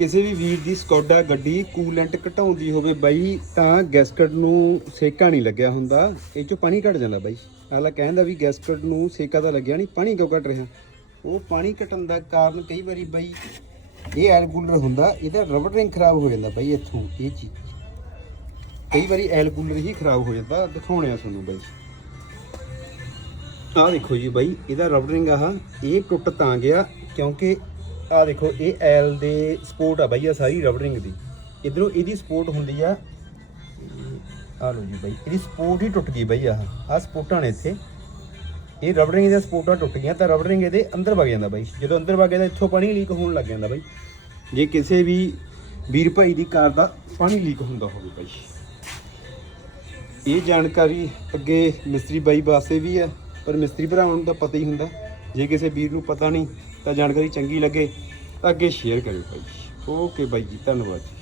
ਕਿਸੇ ਵੀ ਵੀਰ ਦੀ ਸਕੋਡਾ ਗੱਡੀ ਕੂਲੈਂਟ ਘਟਾਉਂਦੀ ਹੋਵੇ ਬਾਈ ਤਾਂ ਗੈਸਕਟ ਨੂੰ ਸੇਕਾ ਨਹੀਂ ਲੱਗਿਆ ਹੁੰਦਾ, ਇਹ ਚੋਂ ਪਾਣੀ ਘਟ ਜਾਂਦਾ ਬਾਈ। ਅਗਲਾ ਕਹਿੰਦਾ ਵੀ ਗੈਸਕਟ ਨੂੰ ਸੇਕਾ ਤਾਂ ਲੱਗਿਆ ਨਹੀਂ, ਪਾਣੀ ਕਿਉਂ ਘਟ ਰਿਹਾ? ਉਹ ਪਾਣੀ ਘਟਣ ਦਾ ਕਾਰਨ ਕਈ ਵਾਰੀ ਬਾਈ ਇਹ ਐਲ ਕੂਲਰ ਹੁੰਦਾ, ਇਹਦਾ ਰਬੜ ਰਿੰਗ ਖਰਾਬ ਹੋ ਜਾਂਦਾ ਬਾਈ। ਇੱਥੋਂ ਇਹ ਚੀਜ਼ ਕਈ ਵਾਰੀ ਐਲ ਕੂਲਰ ਹੀ ਖਰਾਬ ਹੋ ਜਾਂਦਾ। ਦਿਖਾਉਣੇ ਆ ਤੁਹਾਨੂੰ ਬਾਈ, ਆਹ ਦੇਖੋ ਜੀ ਬਾਈ, ਇਹਦਾ ਰਬੜ ਰਿੰਗ ਆਹ ਇਹ ਟੁੱਟ ਤਾਂ ਗਿਆ ਕਿਉਂਕਿ ਆਹ ਦੇਖੋ ਇਹ ਐਲ ਦੇ ਸਪੋਰਟ ਆ ਬਾਈ, ਆ ਸਾਰੀ ਰਬੜ ਰਿੰਗ ਦੀ। ਇਧਰੋਂ ਇਹਦੀ ਸਪੋਰਟ ਹੁੰਦੀ ਆ, ਆਹ ਲਓ ਜੀ ਬਾਈ, ਇਹਦੀ ਸਪੋਰਟ ਹੀ ਟੁੱਟ ਗਈ ਬਾਈ। ਆਹ ਸਪੋਰਟਾਂ ਨੇ ਇੱਥੇ, ਇਹ ਰਬੜ ਰਿੰਗ ਦੀਆਂ ਸਪੋਰਟਾਂ ਟੁੱਟ ਗਈਆਂ ਤਾਂ ਰਬੜ ਰਿੰਗ ਇਹਦੇ ਅੰਦਰ ਵਗ ਜਾਂਦਾ ਬਾਈ। ਜਦੋਂ ਅੰਦਰ ਵਗ ਜਾਂਦਾ ਇੱਥੋਂ ਪਾਣੀ ਲੀਕ ਹੋਣ ਲੱਗ ਜਾਂਦਾ ਬਾਈ, ਜੇ ਕਿਸੇ ਵੀ ਵੀਰ ਭਾਈ ਦੀ ਕਾਰ ਦਾ ਪਾਣੀ ਲੀਕ ਹੁੰਦਾ ਹੋਵੇ ਬਾਈ। ਇਹ ਜਾਣਕਾਰੀ ਅੱਗੇ ਮਿਸਤਰੀ ਬਾਈ ਵਾਸਤੇ ਵੀ ਆ, ਪਰ ਮਿਸਤਰੀ ਭਰਾਵਾਂ ਨੂੰ ਤਾਂ ਪਤਾ ਹੀ ਹੁੰਦਾ। ਜੇ ਕਿਸੇ ਵੀਰ ਨੂੰ ਪਤਾ ਨਹੀਂ ਤਾਂ ਜਾਣਕਾਰੀ ਚੰਗੀ ਲੱਗੇ ਤਾਂ ਅੱਗੇ ਸ਼ੇਅਰ ਕਰਿਓ ਬਾਈ। ਓਕੇ ਬਾਈ ਜੀ, ਧੰਨਵਾਦ ਜੀ।